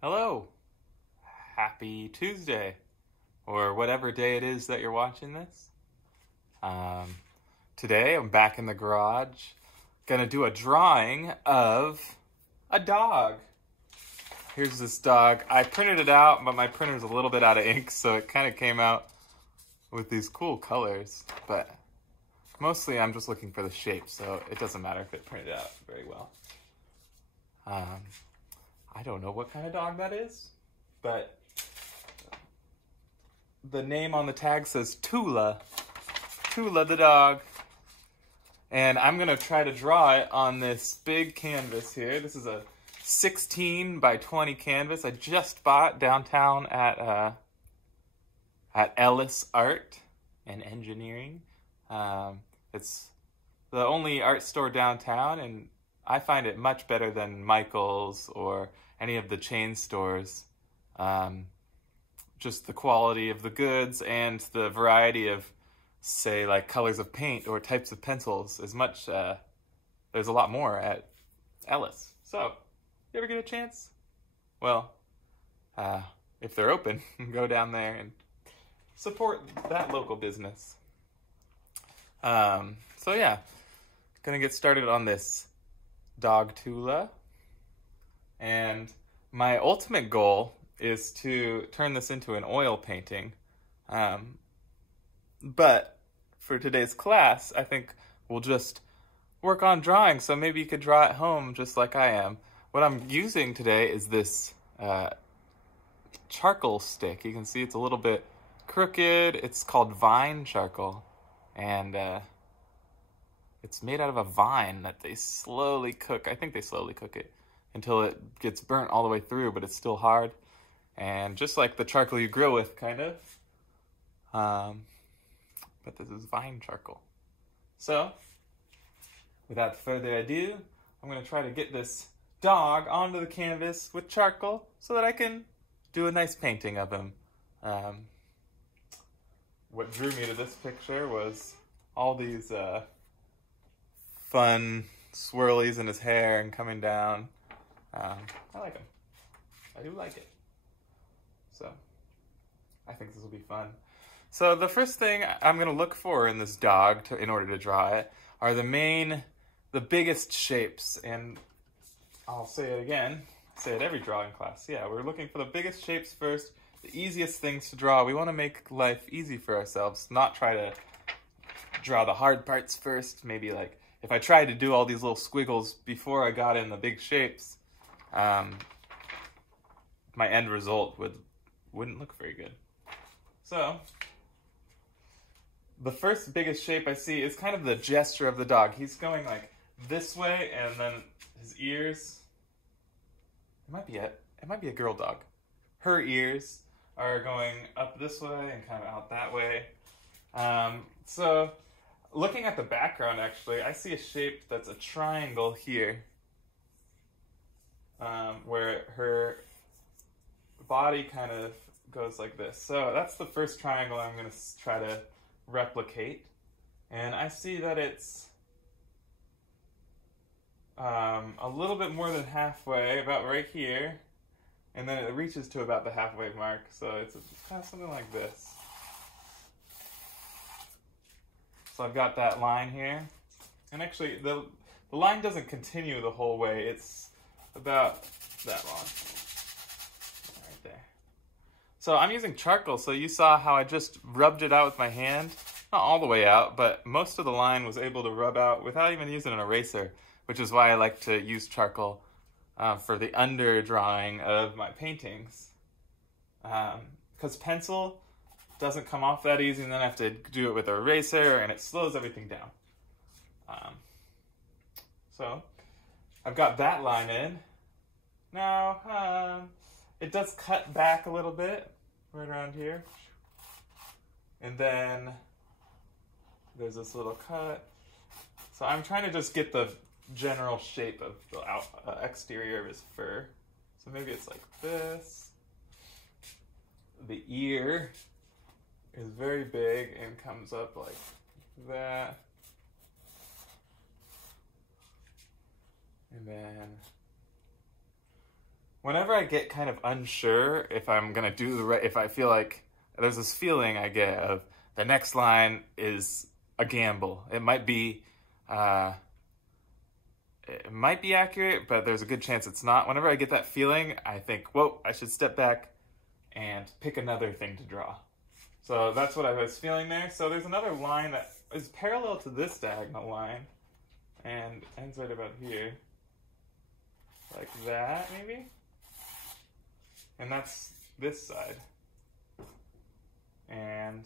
Hello, happy Tuesday, or whatever day it is that you're watching this. Today I'm back in the garage, gonna do a drawing of a dog. Here's this dog. I printed it out, but my printer's a little bit out of ink, so it kind of came out with these cool colors, but mostly I'm just looking for the shape, so it doesn't matter if it printed out very well. I don't know what kind of dog that is, but the name on the tag says Tula. Tula the dog. And I'm going to try to draw it on this big canvas here. This is a 16 by 20 canvas I just bought downtown at Ellis Art and Engineering. It's the only art store downtown, and I find it much better than Michael's or any of the chain stores. Just the quality of the goods and the variety of, say, like colors of paint or types of pencils is much, there's a lot more at Ellis. So, you ever get a chance? Well, if they're open, go down there and support that local business. So yeah, gonna get started on this dog Tula. And my ultimate goal is to turn this into an oil painting. But for today's class, I think we'll just work on drawing, so maybe you could draw at home just like I am. What I'm using today is this charcoal stick. You can see it's a little bit crooked. It's called vine charcoal. And it's made out of a vine that they slowly cook. I think they slowly cook it until it gets burnt all the way through, but it's still hard. And just like the charcoal you grill with, kind of. But this is vine charcoal. So, without further ado, I'm going to try to get this dog onto the canvas with charcoal so that I can do a nice painting of him. What drew me to this picture was all these fun swirlies in his hair and coming down. I like him. I do like it. So, I think this will be fun. So the first thing I'm going to look for in this dog in order to draw it are the biggest shapes. And I'll say it again, say it every drawing class. Yeah, we're looking for the biggest shapes first, the easiest things to draw. We want to make life easy for ourselves, not try to draw the hard parts first. Maybe like if I tried to do all these little squiggles before I got in the big shapes, my end result wouldn't look very good. So, the first biggest shape I see is kind of the gesture of the dog. He's going like this way, and then his ears, it might be a girl dog. Her ears are going up this way and kind of out that way. So, looking at the background, actually, I see a shape that's a triangle here, where her body kind of goes like this. So that's the first triangle I'm going to try to replicate. And I see that it's a little bit more than halfway, about right here. And then it reaches to about the halfway mark. So it's kind of something like this. So I've got that line here. And actually, the line doesn't continue the whole way. It's about that long. Right there. So I'm using charcoal, so you saw how I just rubbed it out with my hand. Not all the way out, but most of the line was able to rub out without even using an eraser, which is why I like to use charcoal for the under drawing of my paintings. Because pencil doesn't come off that easy, and then I have to do it with an eraser, and it slows everything down. So I've got that line in. Now, it does cut back a little bit, right around here. And then there's this little cut. So I'm trying to just get the general shape of the exterior of his fur. So maybe it's like this. The ear is very big and comes up like that. And then whenever I get kind of unsure if I'm gonna do the right, if I feel like there's this feeling I get of the next line is a gamble. It might be accurate, but there's a good chance it's not. Whenever I get that feeling, I think, whoa, I should step back and pick another thing to draw. So that's what I was feeling there. So there's another line that is parallel to this diagonal line and ends right about here. Like that, maybe? And that's this side. And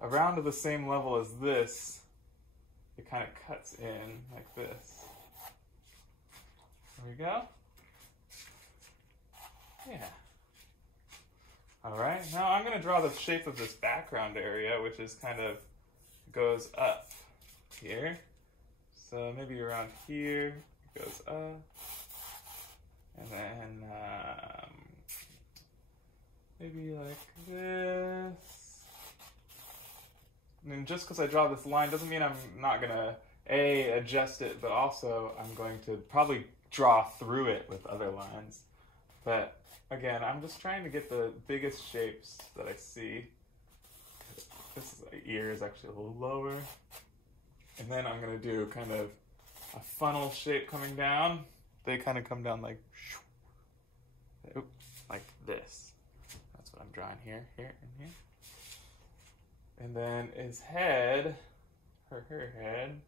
around to the same level as this, it kind of cuts in like this. There we go. Yeah. All right, now I'm going to draw the shape of this background area, which is kind of goes up here. So maybe around here, it goes up. And then maybe like this. And just because I draw this line doesn't mean I'm not going to, adjust it, but also I'm going to probably draw through it with other lines. But again, I'm just trying to get the biggest shapes that I see. This ear is actually a little lower. And then I'm going to do kind of a funnel shape coming down. They kind of come down like, like this. That's what I'm drawing here, here, and here. And then his head, her head,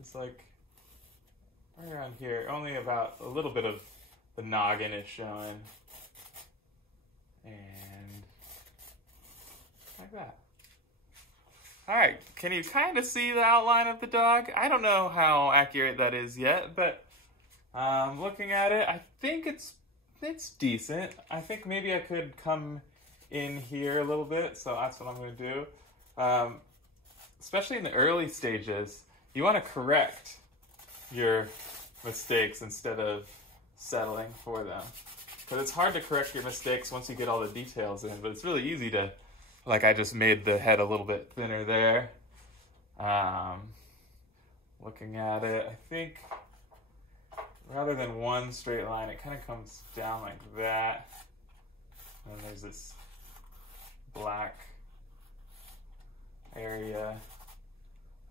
is like right around here. Only about a little bit of the noggin is showing. And like that. All right, can you kind of see the outline of the dog? I don't know how accurate that is yet, but looking at it, I think it's decent. I think maybe I could come in here a little bit, so that's what I'm going to do. Especially in the early stages, you want to correct your mistakes instead of settling for them. Because it's hard to correct your mistakes once you get all the details in, but it's really easy to, like I just made the head a little bit thinner there. Looking at it, I think rather than one straight line, it kind of comes down like that. And there's this black area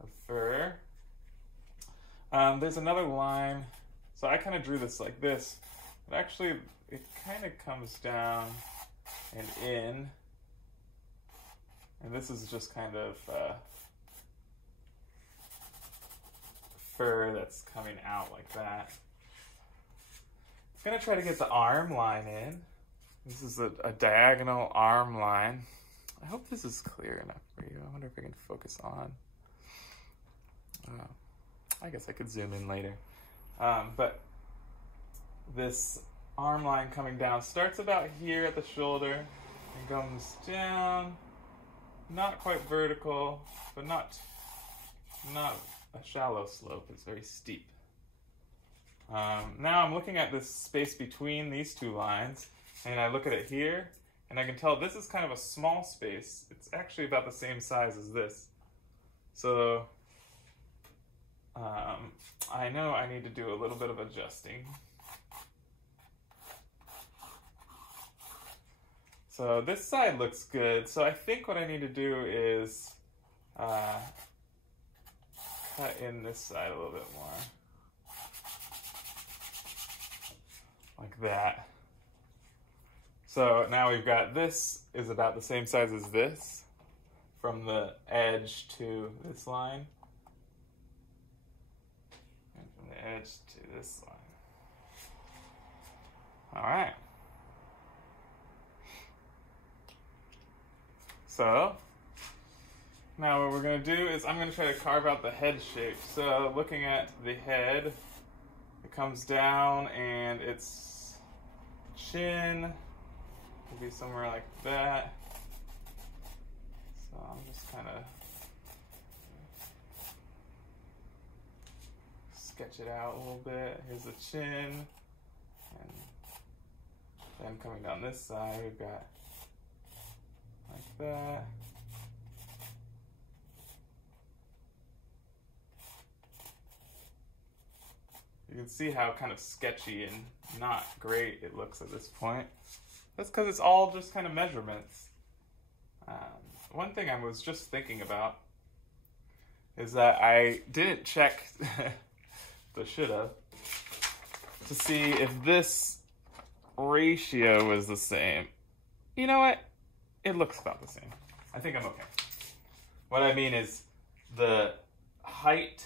of fur. There's another line. So I kind of drew this like this, but actually it kind of comes down and in. And this is just kind of fur that's coming out like that. I'm going to try to get the arm line in. This is a diagonal arm line. I hope this is clear enough for you. I wonder if I can focus on. I guess I could zoom in later. But this arm line coming down starts about here at the shoulder and comes down. Not quite vertical, but not a shallow slope. It's very steep. Now I'm looking at this space between these two lines, and I look at it here, and I can tell this is kind of a small space. It's actually about the same size as this. So I know I need to do a little bit of adjusting. So this side looks good. So I think what I need to do is cut in this side a little bit more. Like that. So now we've got this is about the same size as this from the edge to this line. And from the edge to this line. All right. So now what we're going to do is I'm going to try to carve out the head shape. So looking at the head, it comes down and its chin will be somewhere like that. So I'm just kind of sketch it out a little bit. Here's the chin. And then coming down this side, we've got like that. You can see how kind of sketchy and not great it looks at this point. That's because it's all just kind of measurements. One thing I was just thinking about is that I didn't check, but should have, to see if this ratio was the same. You know what? It looks about the same. I think I'm okay. What I mean is the height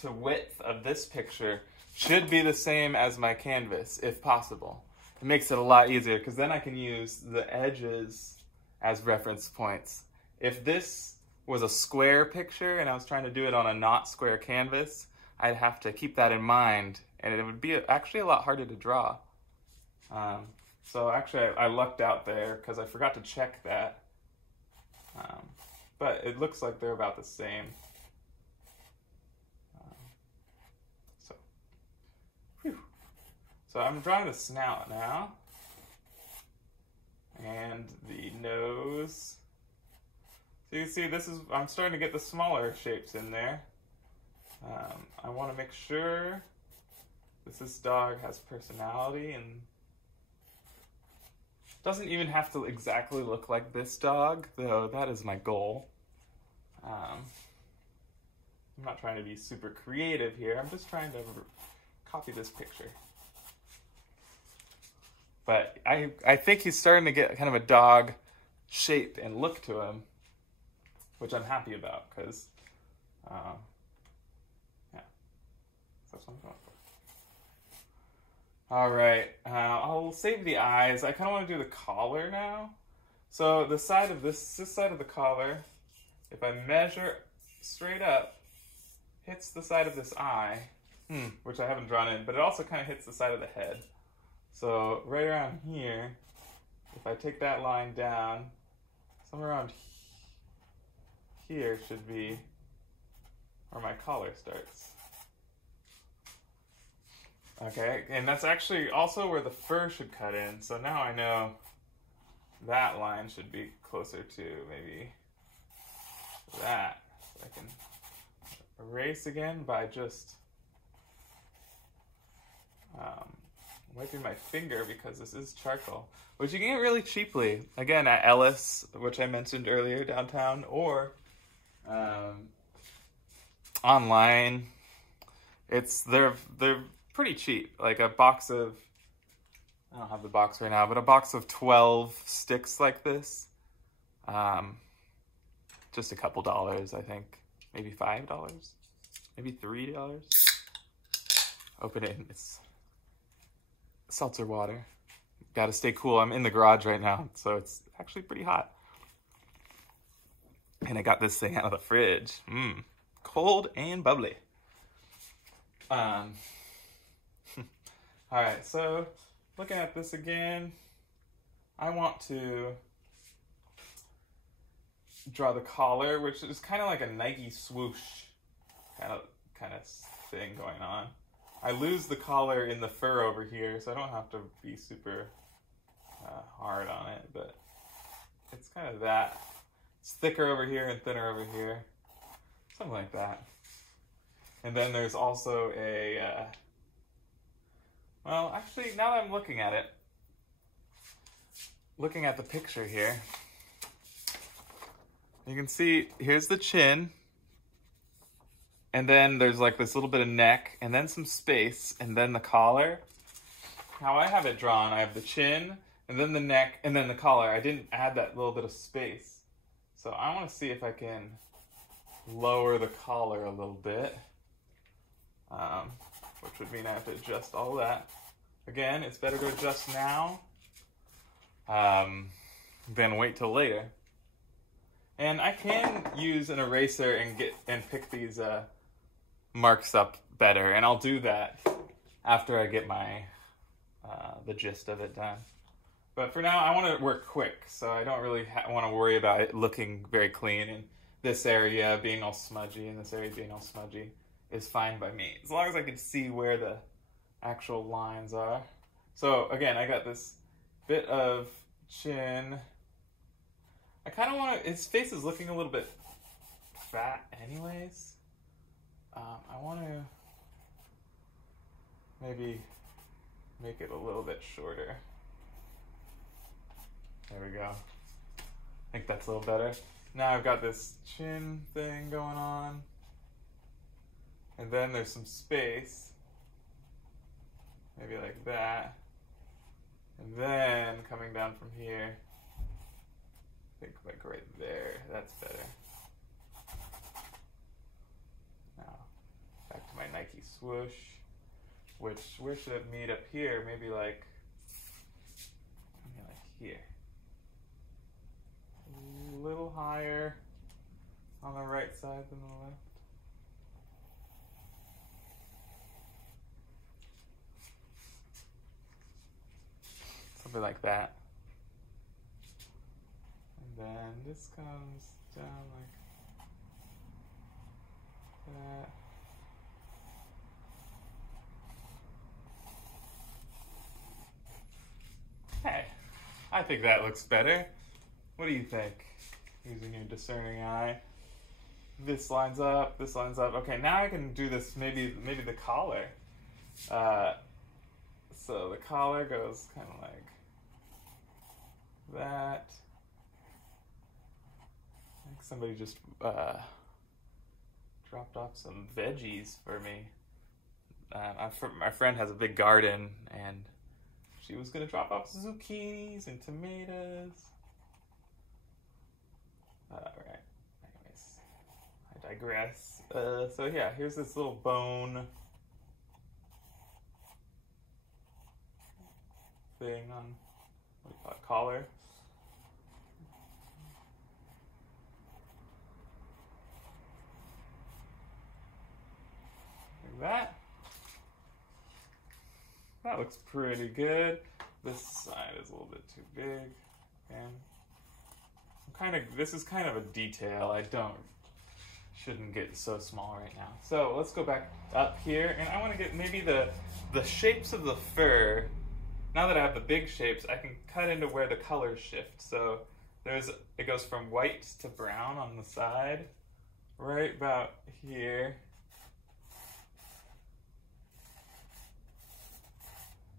to width of this picture should be the same as my canvas, if possible. It makes it a lot easier because then I can use the edges as reference points. If this was a square picture and I was trying to do it on a not square canvas, I'd have to keep that in mind, and it would be actually a lot harder to draw. So actually I lucked out there because I forgot to check that. But it looks like they're about the same. So I'm drawing the snout now. And the nose. So you can see this is, I'm starting to get the smaller shapes in there. I want to make sure this dog has personality and doesn't even have to exactly look like this dog, though that is my goal. I'm not trying to be super creative here, I'm just trying to copy this picture. But I think he's starting to get kind of a dog shape and look to him, which I'm happy about, because, yeah, that's what I'm going for. All right, I'll save the eyes. I kind of want to do the collar now. So the side of this side of the collar, if I measure straight up, hits the side of this eye, which I haven't drawn in, but it also kind of hits the side of the head. So right around here, if I take that line down, somewhere around here should be where my collar starts. Okay, and that's actually also where the fur should cut in. So now I know that line should be closer to maybe that. So I can erase again by just wiping my finger, because this is charcoal, which you can get really cheaply. Again, at Ellis, which I mentioned earlier, downtown, or online. They're pretty cheap. Like a box of, I don't have the box right now, but a box of 12 sticks like this, just a couple dollars, I think. Maybe $5, maybe $3. Open it, and it's seltzer water. Gotta stay cool. I'm in the garage right now, so it's actually pretty hot. And I got this thing out of the fridge. Cold and bubbly. Alright, so looking at this again, I want to draw the collar, which is kind of like a Nike swoosh kind of thing going on. I lose the collar in the fur over here, so I don't have to be super hard on it, but it's kind of that. It's thicker over here and thinner over here, something like that. And then there's also a, well, actually, now that I'm looking at it, looking at the picture here, you can see here's the chin, and then there's like this little bit of neck, and then some space, and then the collar. How I have it drawn, I have the chin, and then the neck, and then the collar. I didn't add that little bit of space. So I want to see if I can lower the collar a little bit, which would mean I have to adjust all that. Again, it's better to adjust now than wait till later. And I can use an eraser and pick these marks up better, and I'll do that after I get my the gist of it done. But for now, I want to work quick, so I don't really want to worry about it looking very clean, and this area being all smudgy and this area being all smudgy is fine by me, as long as I can see where the actual lines are. So again, I got this bit of chin. I kind of want to, his face is looking a little bit fat anyways. I want to maybe make it a little bit shorter. There we go. I think that's a little better. Now I've got this chin thing going on. And then there's some space. Maybe like that. And then coming down from here, I think like right there, that's better. Now, back to my Nike swoosh, which, where should it meet up here? Maybe like here. A little higher on the right side than the left. Something like that. And then this comes down like that. Hey, I think that looks better. What do you think? Using your discerning eye. This lines up, this lines up. Okay, now I can do this, maybe the collar. So the collar goes kind of like that. I think somebody just dropped off some veggies for me. My friend has a big garden, and she was going to drop off zucchinis and tomatoes. Alright, anyways, I digress. So yeah, here's this little bone thing on, what do you call it, collar. Like that. That looks pretty good. This side is a little bit too big. And this is kind of a detail. Shouldn't get so small right now. So let's go back up here, and I want to get maybe the shapes of the fur. Now that I have the big shapes, I can cut into where the colors shift. So it goes from white to brown on the side, right about here.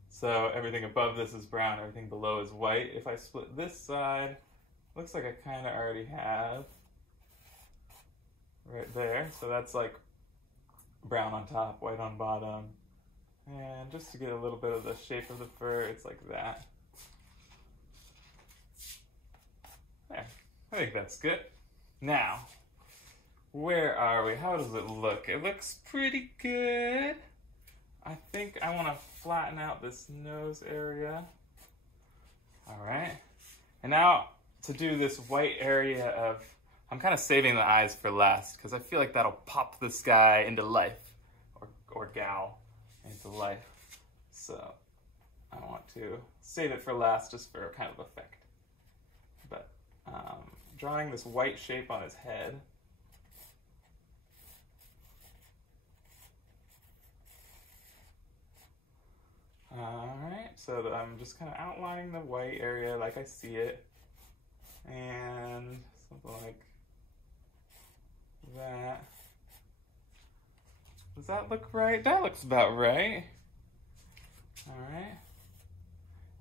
So everything above this is brown, everything below is white. If I split this side, looks like I kind of already have right there. So that's like brown on top, white on bottom. And just to get a little bit of the shape of the fur, it's like that. There, I think that's good. Now, where are we? How does it look? It looks pretty good. I think I want to flatten out this nose area. All right. And now to do this white area of, I'm kind of saving the eyes for last because I feel like that'll pop this guy into life, or gal into life. So I want to save it for last just for kind of effect. But drawing this white shape on his head. Alright, so I'm just kind of outlining the white area like I see it, and something like that. Does that look right? That looks about right. Alright.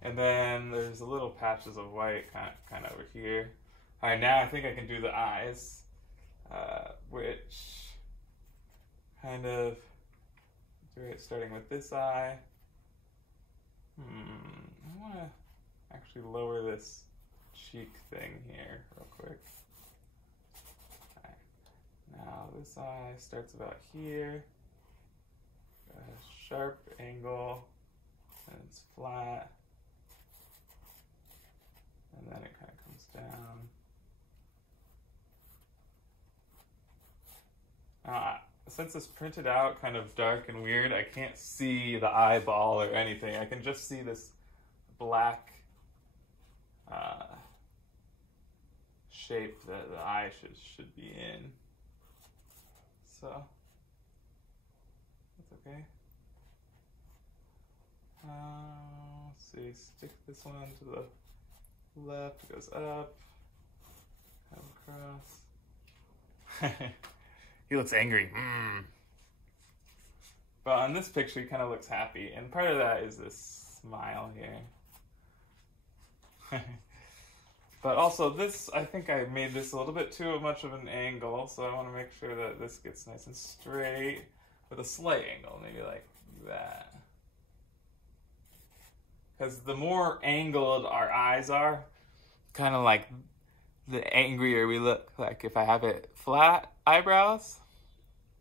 And then there's a little patches of white kind of over here. Alright, now I think I can do the eyes, which kind of, starting with this eye. I want to actually lower this cheek thing here real quick. Right. Now this eye starts about here, a sharp angle, and it's flat, and then it kind of comes down. Since it's printed out kind of dark and weird, I can't see the eyeball or anything. I can just see this black shape that the eye should be in. So, that's okay. Let's see, stick this one to the left, it goes up, come across. He looks angry. But on this picture, he kind of looks happy. And part of that is this smile here. But also this, I think I made this a little bit too much of an angle, so I want to make sure that this gets nice and straight with a slight angle, maybe like that. Because the more angled our eyes are, kind of like the angrier we look. Like if I have it flat eyebrows,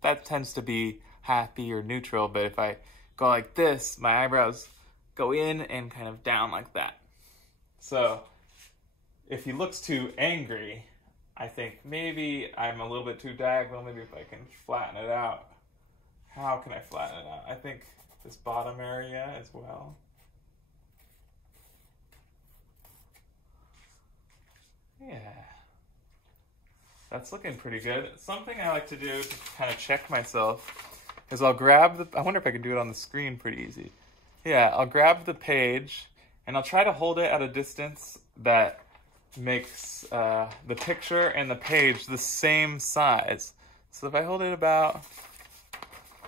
that tends to be happy or neutral, but if I go like this, my eyebrows go in and kind of down like that. So if he looks too angry, I think maybe I'm a little bit too diagonal. Maybe if I can flatten it out. How can I flatten it out? I think this bottom area as well. Yeah. That's looking pretty good. Something I like to do to kind of check myself is I'll grab the, I wonder if I can do it on the screen pretty easy. Yeah, I'll grab the page and I'll try to hold it at a distance that makes the picture and the page the same size. So if I hold it about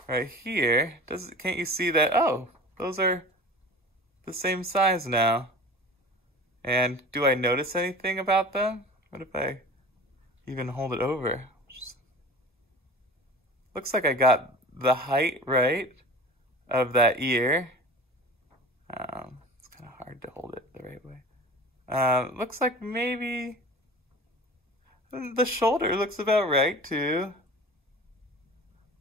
right here, can't you see that? Oh, those are the same size now. And do I notice anything about them? What if I even hold it over? Looks like I got the height right of that ear. It's kind of hard to hold it the right way. Looks like maybe the shoulder looks about right too.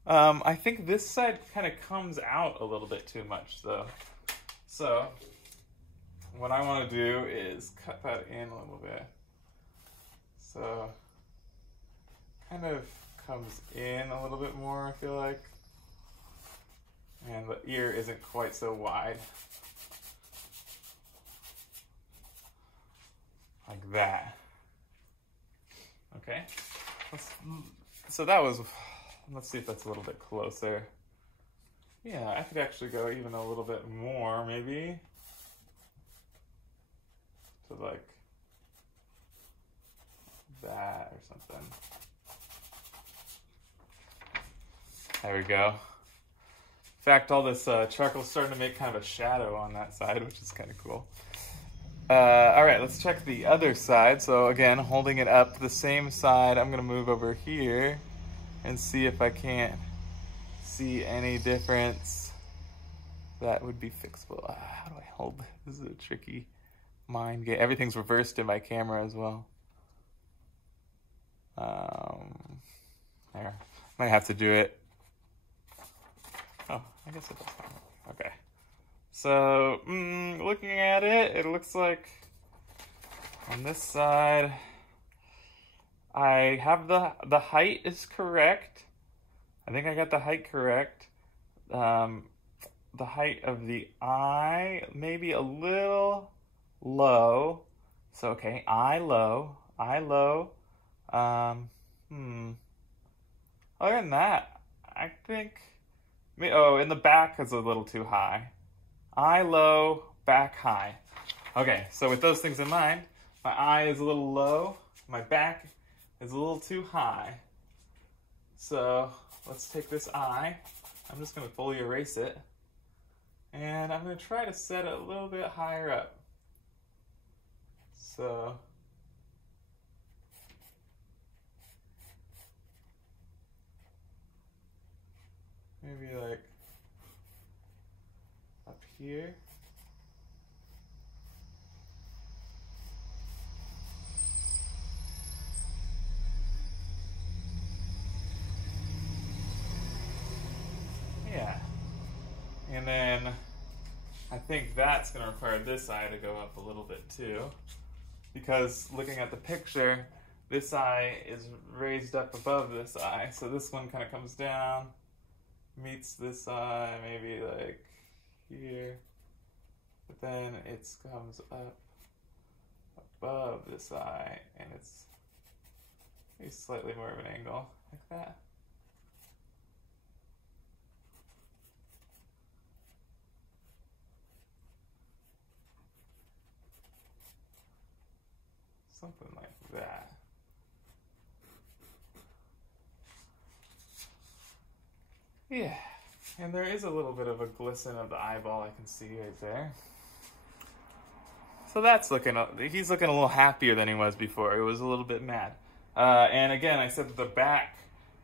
I think this side kind of comes out a little bit too much though. So what I want to do is cut that in a little bit. So kind of comes in a little bit more, I feel like. And the ear isn't quite so wide. Like that. Okay. So that was, let's see if that's a little bit closer. Yeah, I could actually go even a little bit more, maybe. To like that or something. There we go. In fact, all this charcoal's starting to make kind of a shadow on that side, which is kind of cool. All right, let's check the other side. So again, holding it up the same side, I'm gonna move over here and see if I can't see any difference that would be fixable. How do I hold this? This is a tricky mind game. Everything's reversed in my camera as well. There, might have to do it. Oh, I guess it does. Okay. So, looking at it, it looks like on this side, I have the height is correct. I think I got the height correct. The height of the eye, maybe a little low. So, okay, eye low. Other than that, I think, oh, in the back is a little too high. Eye low, back high. Okay, so with those things in mind, my eye is a little low, my back is a little too high. So let's take this eye. I'm just going to fully erase it. And I'm going to try to set it a little bit higher up. So maybe like up here. Yeah. And then I think that's going to require this eye to go up a little bit too. Because looking at the picture, this eye is raised up above this eye. So this one kind of comes down, meets this eye, maybe like here. But then it comes up above this eye, and it's maybe slightly more of an angle, like that. Something like that. Yeah. And there is a little bit of a glisten of the eyeball I can see right there. So that's looking, he's looking a little happier than he was before. He was a little bit mad. And again, I said that the back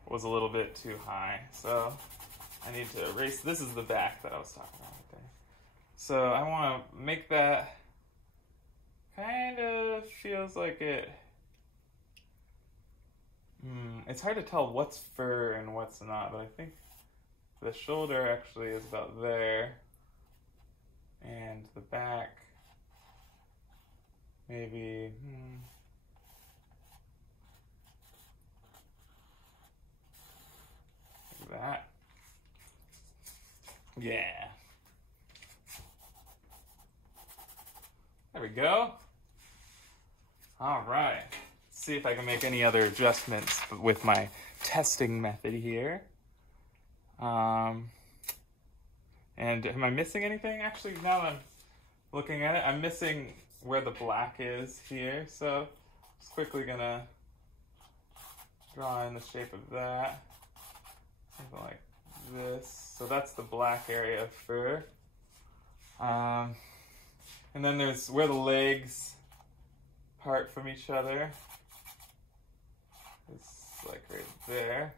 was a little bit too high. So I need to erase, this is the back that I was talking about right there. So I want to make that kind of feels like it. It's hard to tell what's fur and what's not, but I think the shoulder actually is about there. And the back, maybe, like that. Yeah. There we go. All right. Let's see if I can make any other adjustments with my testing method here. And am I missing anything? Actually, now that I'm looking at it, I'm missing where the black is here. So just quickly gonna draw in the shape of that. Something like this. So that's the black area of fur. And then there's where the legs part from each other. It's like right there.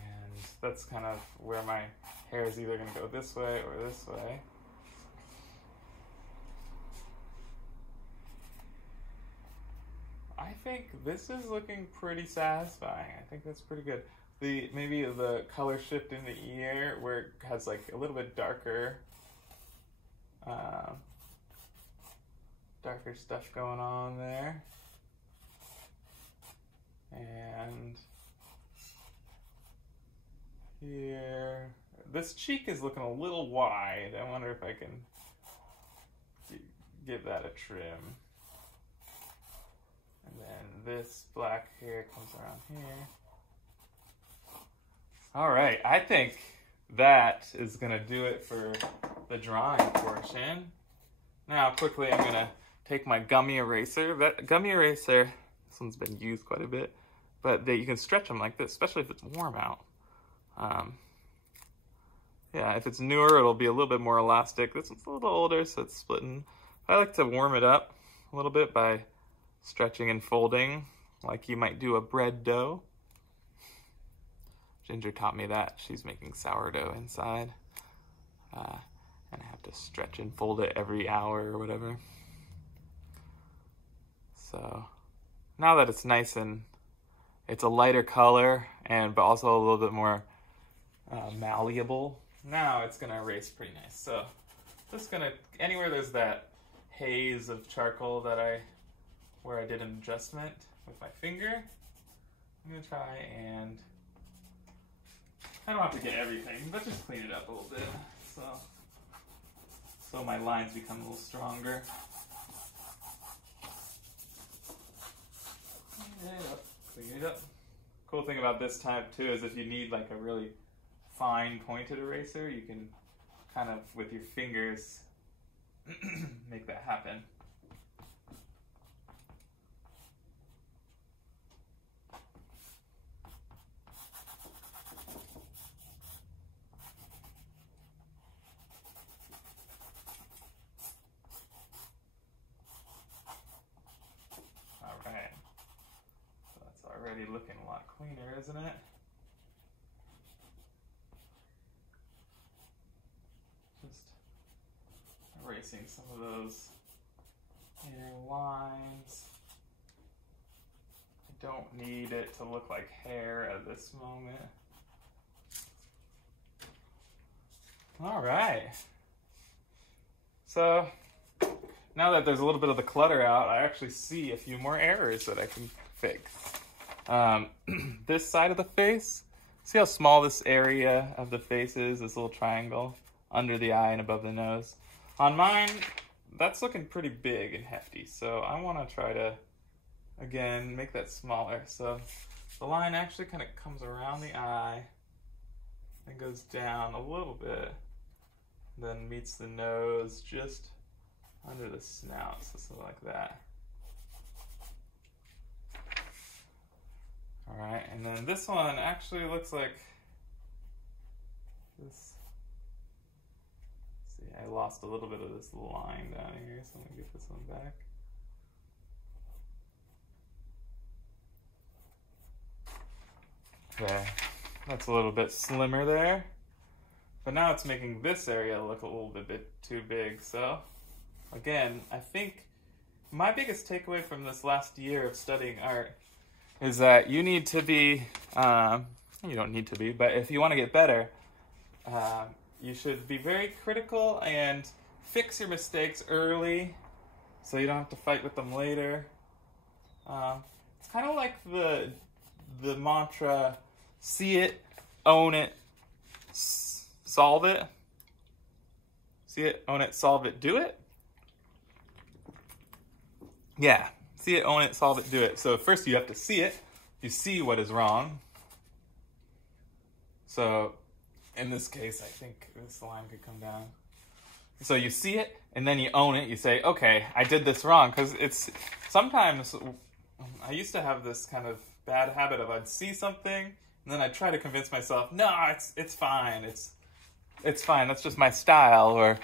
And that's kind of where my hair is either going to go this way or this way. I think this is looking pretty satisfying. I think that's pretty good. Maybe the color shift in the ear where it has like a little bit darker stuff going on there. And here, this cheek is looking a little wide. I wonder if I can give that a trim. And then this black hair comes around here. All right, I think that is gonna do it for the drawing portion. Now, quickly, I'm gonna take my gummy eraser. That gummy eraser, this one's been used quite a bit, but you can stretch them like this, especially if it's warm out. Yeah, if it's newer, it'll be a little bit more elastic. This one's a little older, so it's splitting. I like to warm it up a little bit by stretching and folding, like you might do a bread dough. Ginger taught me that. She's making sourdough inside. And I have to stretch and fold it every hour or whatever. So now that it's nice and it's a lighter color, but also a little bit more malleable, now it's gonna erase pretty nice. So just gonna, anywhere there's that haze of charcoal where I did an adjustment with my finger, I'm gonna try and, I don't have to get everything, but just clean it up a little bit. So my lines become a little stronger. Clean it up. Cool thing about this type too is if you need like a really fine pointed eraser, you can kind of with your fingers make that happen. Alright, so that's already looking a lot cleaner, isn't it? Just erasing some of those hair lines. I don't need it to look like hair at this moment. Alright, so now that there's a little bit of the clutter out, I actually see a few more errors that I can fix. This side of the face, see how small this area of the face is, this little triangle under the eye and above the nose? On mine, that's looking pretty big and hefty, so I want to try to, again, make that smaller. So the line actually kind of comes around the eye and goes down a little bit, then meets the nose just under the snout, so something like that. All right, and then this one actually looks like this. See, I lost a little bit of this line down here, so I'm gonna get this one back. There. That's a little bit slimmer there. But now it's making this area look a little bit too big. So, again, I think my biggest takeaway from this last year of studying art is that you need to be, you don't need to be, but if you want to get better, you should be very critical and fix your mistakes early so you don't have to fight with them later. It's kind of like the mantra, see it, own it, solve it. See it, own it, solve it, do it. Yeah, see it, own it, solve it, do it. So first you have to see it. You see what is wrong. So in this case, I think this line could come down. So you see it, and then you own it. You say, okay, I did this wrong. Because it's sometimes, I used to have this kind of bad habit of I'd see something, and then I'd try to convince myself, no, it's fine. It's fine. That's just my style, or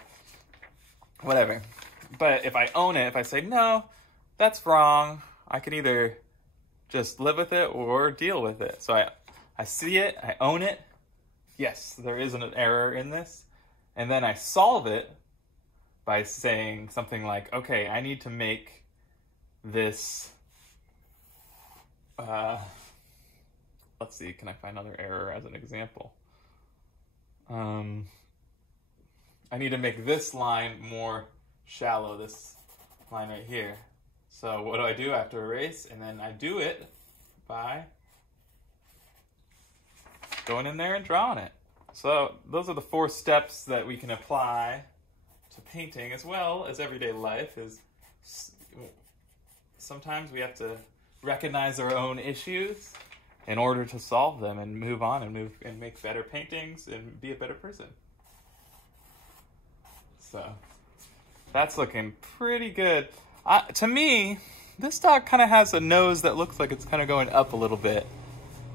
whatever. But if I own it, if I say, no, that's wrong, I can either just live with it or deal with it. So I see it, I own it. Yes, there is an error in this. And then I solve it by saying something like, okay, I need to make this, let's see, can I find another error as an example? I need to make this line more shallow, this line right here. So what do? I have to erase, and then I do it by going in there and drawing it. So those are the 4 steps that we can apply to painting as well as everyday life. Is sometimes we have to recognize our own issues in order to solve them and move on and make better paintings and be a better person. So that's looking pretty good. To me, this dog kind of has a nose that looks like it's kind of going up a little bit.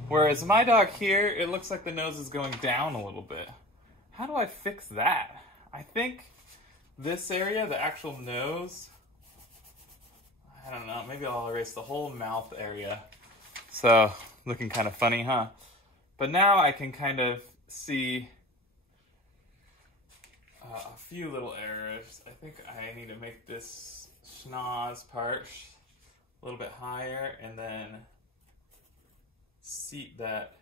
Whereas my dog here, it looks like the nose is going down a little bit. How do I fix that? I think this area, the actual nose, I don't know, maybe I'll erase the whole mouth area. So, looking kind of funny, huh? But now I can kind of see a few little errors. I think I need to make this schnoz part a little bit higher, and then seat that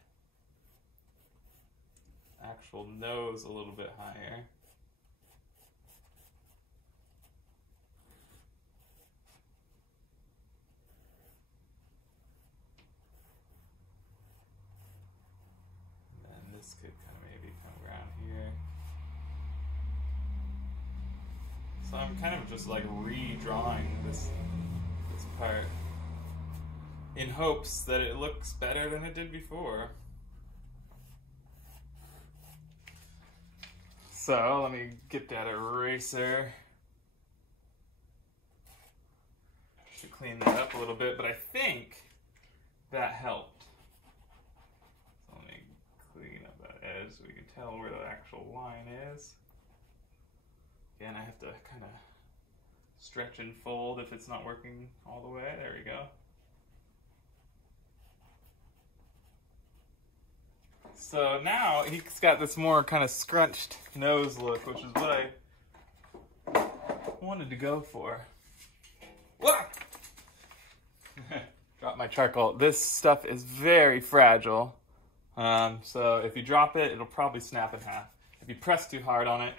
actual nose a little bit higher. And then this could kind of maybe come around here. So I'm kind of just like redrawing this part in hopes that it looks better than it did before. So let me get that eraser. Should clean that up a little bit, but I think that helped. So let me clean up that edge so we can tell where the actual line is. Again, I have to kind of stretch and fold if it's not working all the way. There we go. So now he's got this more kind of scrunched nose look, which is what I wanted to go for. What? Drop my charcoal. This stuff is very fragile. So if you drop it, it'll probably snap in half. If you press too hard on it,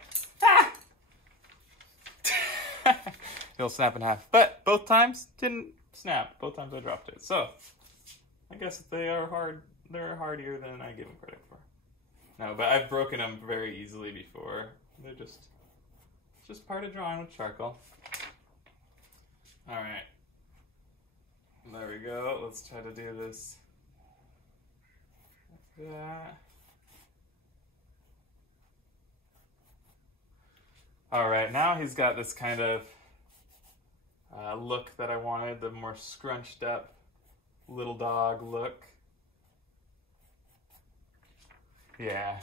it'll snap in half. But both times didn't snap. Both times I dropped it. So I guess they are hard. They're hardier than I give them credit for. No, but I've broken them very easily before. They're just, it's just part of drawing with charcoal. All right. There we go. Let's try to do this like that. All right, now he's got this kind of look that I wanted, the more scrunched up little dog look. Yeah.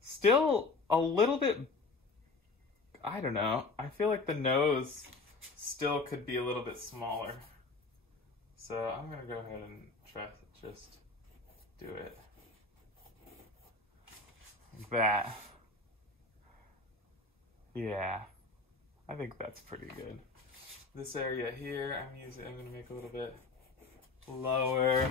Still a little bit, I don't know, I feel like the nose still could be a little bit smaller. So I'm gonna go ahead and try to just do it like that. Yeah, I think that's pretty good. This area here, I'm gonna make a little bit lower.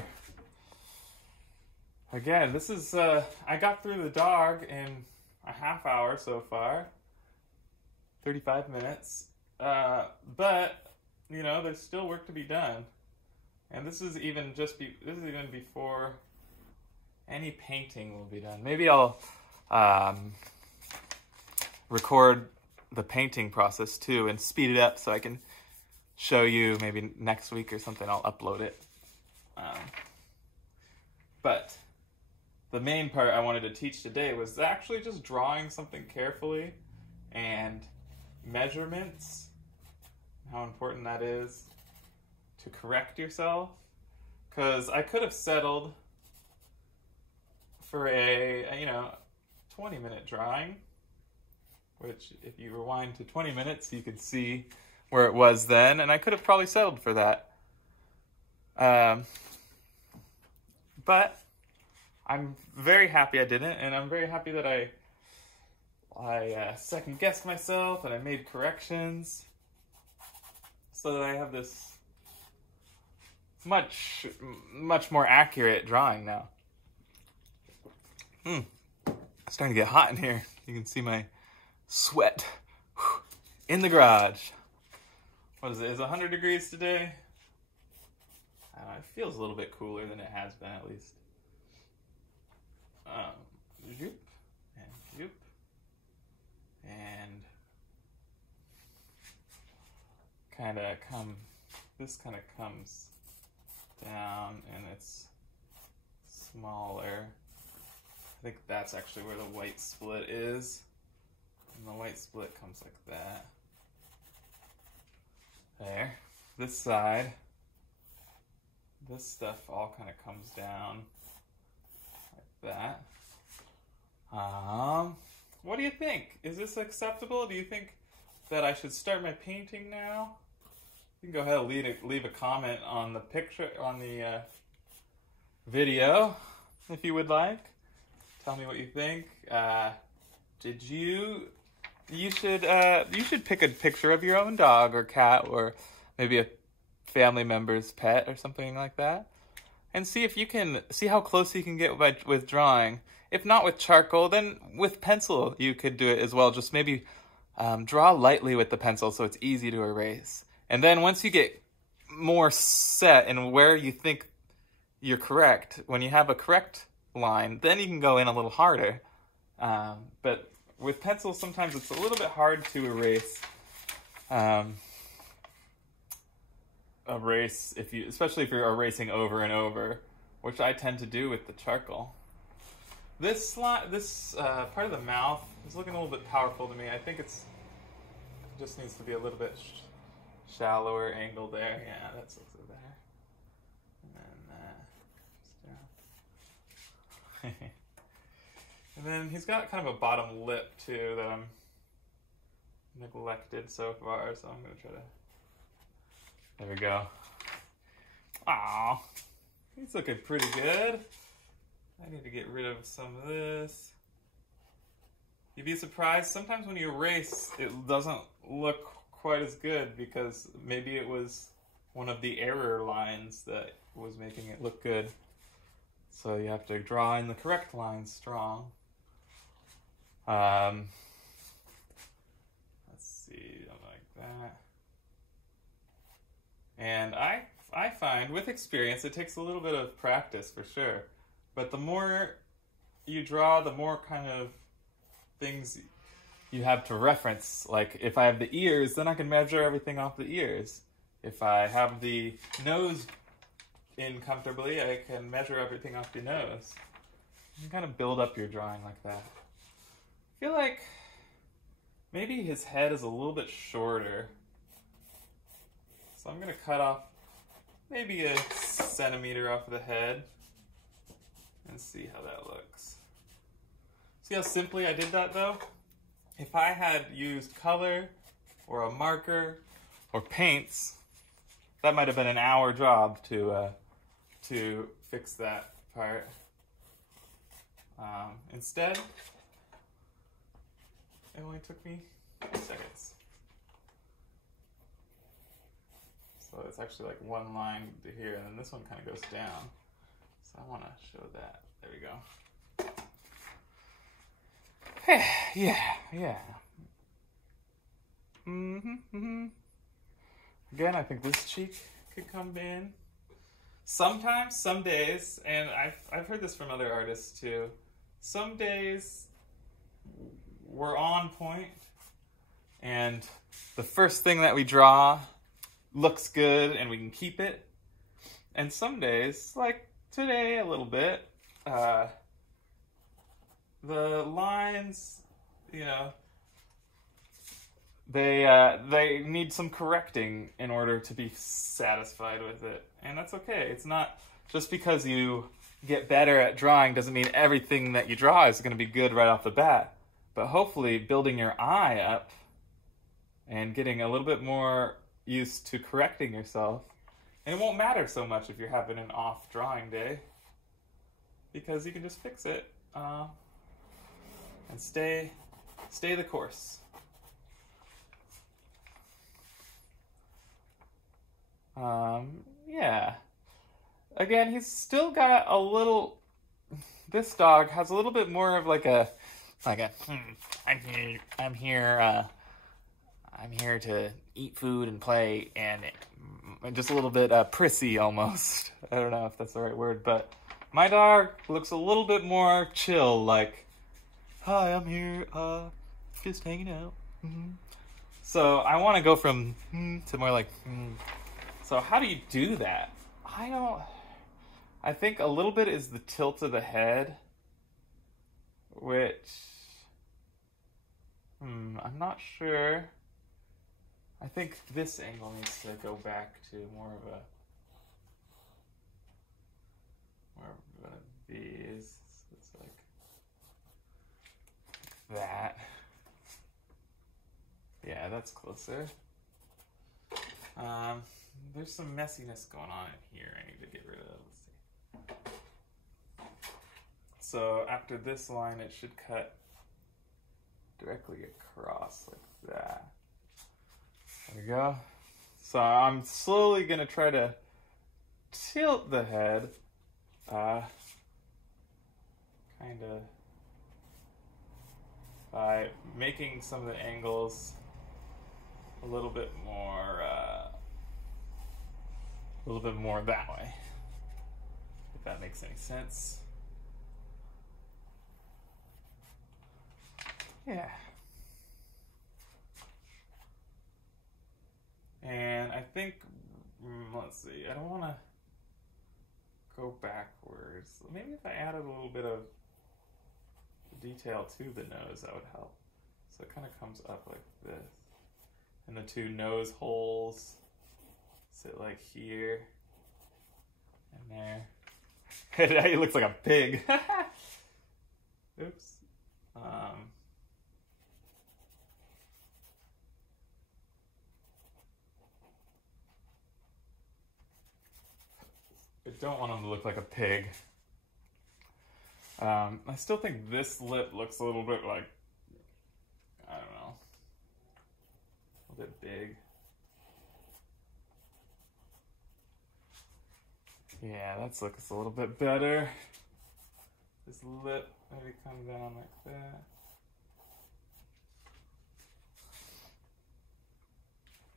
Again, this is, I got through the dog in a half hour so far, 35 minutes, but, you know, there's still work to be done. And this is even before any painting will be done. Maybe I'll record the painting process too and speed it up so I can show you maybe next week or something. I'll upload it. But the main part I wanted to teach today was actually just drawing something carefully and measurements, how important that is to correct yourself. Because I could have settled for a 20-minute drawing, which if you rewind to 20 minutes, you could see where it was then, and I could have probably settled for that. But I'm very happy I didn't, and I'm very happy that I second-guessed myself and I made corrections so that I have this much more accurate drawing now. It's starting to get hot in here. You can see my sweat in the garage. What is it? Is it 100 degrees today? I don't know, it feels a little bit cooler than it has been, at least. Zoop, and zoop, and this kind of comes down, and it's smaller. I think that's actually where the white split is. And the white split comes like that. There. This side, this stuff all kind of comes down like that. What do you think? Is this acceptable? Do you think that I should start my painting now? You can go ahead and leave a comment on the picture, on the video, if you would like. Tell me what you think. You should pick a picture of your own dog or cat or maybe a family member's pet or something like that, and see if you can see how close you can get with drawing. If not with charcoal, then with pencil you could do it as well. Just maybe draw lightly with the pencil so it's easy to erase. And then once you get more set in where you think you're correct, when you have a correct line, then you can go in a little harder. But with pencil, sometimes it's a little bit hard to erase. Especially if you're erasing over and over, which I tend to do with the charcoal. This part of the mouth is looking a little bit powerful to me. I think it just needs to be a little bit shallower angle there. Yeah, that looks better. And then and then he's got kind of a bottom lip too that I'm neglected so far, so I'm gonna try to. There we go. Aww, he's looking pretty good. I need to get rid of some of this. You'd be surprised, sometimes when you erase, it doesn't look quite as good because maybe it was one of the error lines that was making it look good. So you have to draw in the correct lines strong. Let's see, like that. And I find with experience, it takes a little bit of practice for sure. But the more you draw, the more kind of things you have to reference. Like if I have the ears, then I can measure everything off the ears. If I have the nose in comfortably, I can measure everything off the nose. You can kind of build up your drawing like that. I feel like maybe his head is a little bit shorter. So I'm going to cut off maybe 1 centimeter off the head. and see how that looks. See how simply I did that though? If I had used color or a marker or paints, that might have been an hour job to fix that part. Instead, it only took me 2 seconds. So it's actually like one line to here, and then this one kind of goes down. So I want to show that. There we go. Yeah. Again, I think this cheek could come in. Sometimes, some days, and I've heard this from other artists too, some days we're on point, and the first thing that we draw looks good and we can keep it. And some days, like today a little bit, the lines, you know, they need some correcting in order to be satisfied with it. And that's okay. It's not just because you get better at drawing doesn't mean everything that you draw is going to be good right off the bat. But hopefully building your eye up and getting a little bit more used to correcting yourself. And it won't matter so much if you're having an off drawing day, because you can just fix it and stay the course. Yeah. Again, he's still got a little. This dog has a little bit more of like a I'm here to eat food and play, and just a little bit prissy almost. I don't know if that's the right word, but my dog looks a little bit more chill, like, hi, I'm here, just hanging out. So I want to go from to more like So how do you do that? I think a little bit is the tilt of the head, which I'm not sure. I think this angle needs to go back to more of these. It's like that. Yeah, that's closer. There's some messiness going on in here I need to get rid of. Let's see. So after this line, it should cut directly across like that. There we go. So I'm slowly going to try to tilt the head, kind of by making some of the angles a little bit more that way, if that makes any sense. Yeah. And I think, let's see, I don't want to go backwards. Maybe if I added a little bit of detail to the nose, that would help. So it kind of comes up like this. And the two nose holes sit like here and there. He looks like a pig. Oops. I don't want him to look like a pig. I still think this lip looks a little bit like, I don't know, a little bit big. Yeah, that looks a little bit better. This lip maybe come down like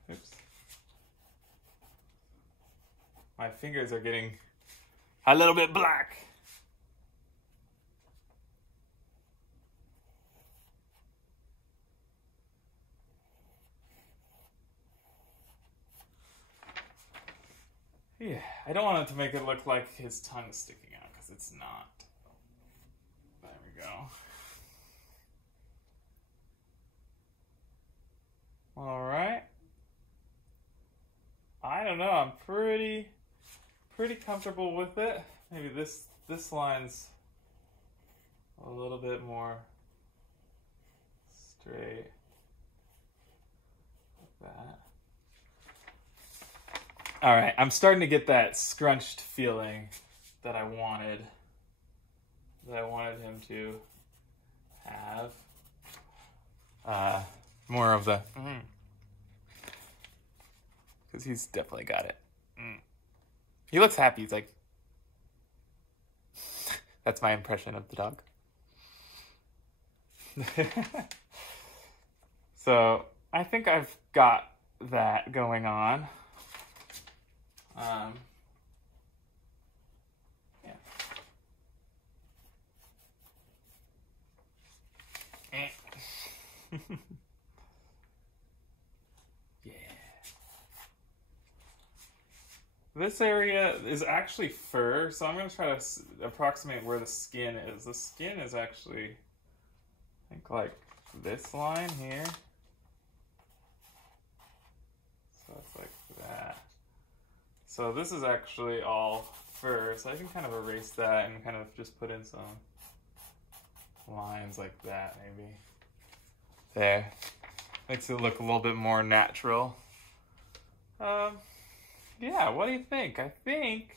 that. Oops. My fingers are getting a little bit black. Yeah, I don't want it to make it look like his tongue's sticking out, because it's not. There we go. Alright. I don't know, I'm pretty comfortable with it. Maybe this line's a little bit more straight. Like that. All right, I'm starting to get that scrunched feeling that I wanted him to have. More of the, because he's definitely got it. He looks happy. He's like, that's my impression of the dog. So I think I've got that going on. Yeah. Yeah. This area is actually fur, so I'm going to try to approximate where the skin is. The skin is actually, I think, like this line here. So it's like that. So this is actually all fur, so I can kind of erase that and kind of just put in some lines like that, maybe. There. Makes it look a little bit more natural. Yeah, what do you think? I think,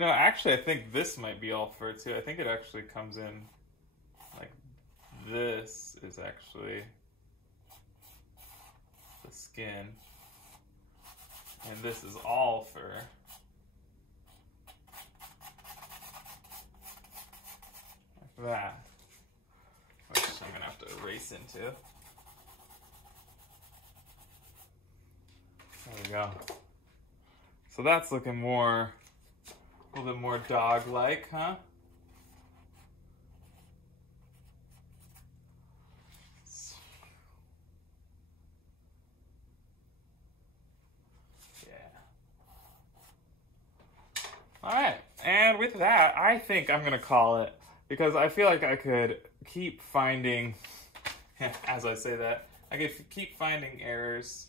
actually I think this might be all fur too. I think it actually comes in, like, this is actually the skin. And this is all fur. Like that. Which I'm going to have to erase into. There we go. So that's looking more, a little bit more dog-like, huh? All right, and with that, I think I'm gonna call it, because I feel like I could keep finding, as I say that, I could keep finding errors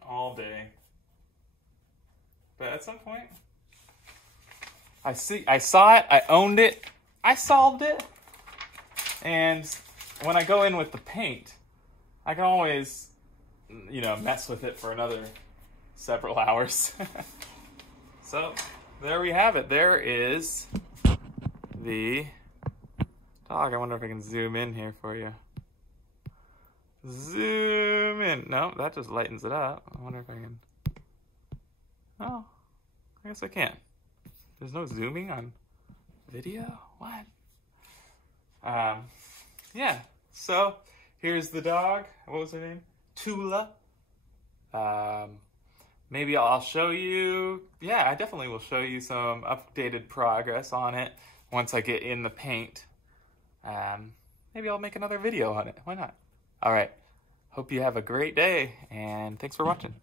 all day. But at some point, I saw it, I owned it, I solved it, and when I go in with the paint, I can always, mess with it for another several hours. So, there we have it. There is the dog. I wonder if I can zoom in here for you. Zoom in. No, that just lightens it up. I wonder if I can. Oh, I guess I can't. There's no zooming on video? What? Yeah. So, here's the dog. What was her name? Tula. Maybe I'll show you, yeah, I definitely will show you some updated progress on it once I get in the paint. Maybe I'll make another video on it. Why not? All right. Hope you have a great day, and thanks for watching.